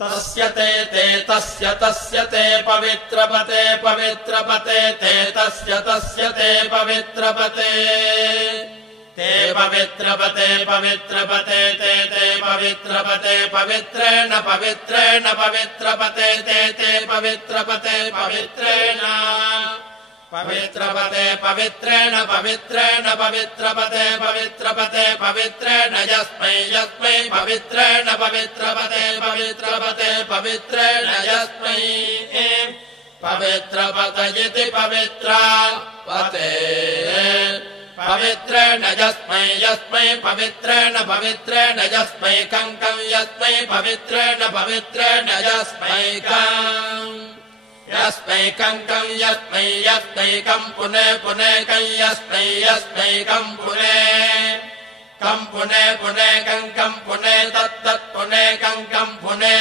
तस्य ते तस्य ते पवित्रपते पवित्रपते ते तस्य ते पवित्रपते ते पवित्रपते पवित्रपते ते पवित्रपते पवित्रेण पवित्रेण पवित्रपते ते पवित्रपते पवित्रेण पवित्रपते पवित्रेण पवित्रेण पवित्रपते पवित्रपते पवित्रेण यस्मै पवित्रेण पवित्रपते पवित्रपते पवित्रेण यस्मै पवित्रपतयिति पवित्रपते पवित्रेण यस्मै पवित्रेण पवित्रेण यस्मै कं यस्मै पवित्रेण पवित्रेण यस्मै कं यस्मै कं पुने कं यस्मै कं पुने कं पुने तत्तत् पुने कं पुने